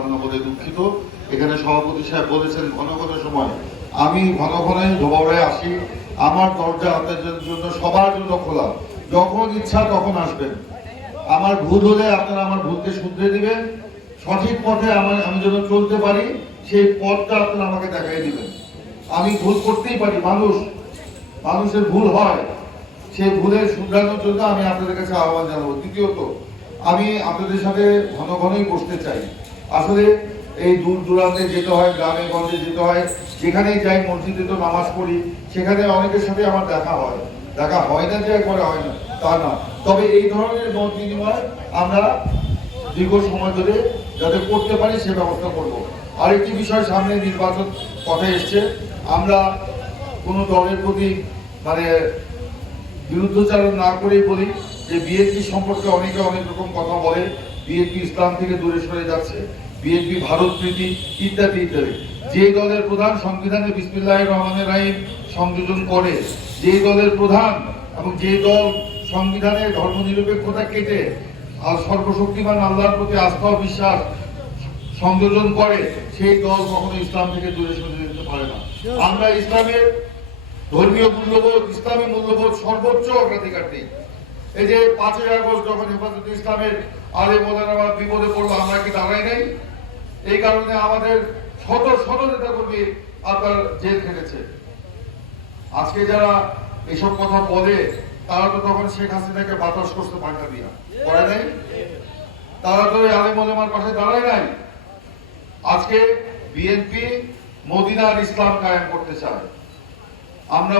পারলাম না বলে দুঃখিত। এখানে সভাপতি সাহেব বলেছেন ঘন ঘন সময়, আমি ঘন ঘনই ধোবাউড়ায় আসি, আমার দরজা আপনাদের জন্য সবার জন্য খোলা, যখন ইচ্ছা তখন আসবেন। আমার ভুল হলে আপনারা আমার ভুলকে শুধরে দিবেন, সঠিক পথে আমি যেন চলতে পারি সেই পথটা আপনারা আমাকে দেখাই দিবেন। আমি ভুল করতেই পারি, মানুষের ভুল হয়, সেই ভুলের শুধরানোর জন্য আমি আপনাদের কাছে আহ্বান জানাবো। দ্বিতীয়ত, আমি আপনাদের সাথে ঘন ঘনই বসতে চাই। আসলে এই দূর দূরান্তে যেতে হয়, গ্রামে গঞ্জে যেতে হয়, যেখানেই যাই, মসজিদে তো নামাজ পড়ি, সেখানে অনেকের সাথে আমার দেখা হয় না যে একবারে হয় না তা না, তবে এই ধরনের মত বিনিময় আমরা দীর্ঘ সময় ধরে যাতে করতে পারি সে ব্যবস্থা করব। আরেকটি বিষয়, সামনে নির্বাচন কথা এসছে, আমরা কোনো দলের প্রতি মানে বিরুদ্ধচারণ না করেই বলি যে বিএনপি সম্পর্কে অনেকে অনেক রকম কথা বলে, বিএনপি ইসলাম থেকে দূরে সরে যাচ্ছে, বিএনপি ভারত প্রীতি ইত্যাদি ইত্যাদি। যে দলের প্রধান সংবিধানে বিসমিল্লাহির রহমানির রহিম সংযোজন করে, যে দলের প্রধান এবং যে দল সংবিধানে ধর্মনিরপেক্ষতা কেটে আর সর্বশক্তিমান আল্লাহর প্রতি আস্থা ও বিশ্বাস সংযোজন করে, সেই দল কখনো ইসলাম থেকে দূরে সরে যেতে পারে না। আমরা ইসলামের ধর্মীয় মূল্যবোধ, ইসলামী মূল্যবোধ সর্বোচ্চ অগ্রাধিকার দিই। এই যে 5ই আগস্ট যখন হেফাজতে ইসলামের আলেম ওলামারা বিপদে পড়লো, আমরা কি দাঁড়াই নাই? এই কারণে আমাদের শত শত নেতা কর্মী আপনার জেল খেটেছে। আজকে যারা এসব কথা বলে তারা তো তখন শেখ হাসিনাকে বাতাস করতে পাল্টা দিয়া করে নাই, তারা তো ওই আলেম ওলামার পাশে দাঁড়ায় নাই। আজকে বিএনপি মদিনার ইসলাম কায়েম করতে চায়। আমরা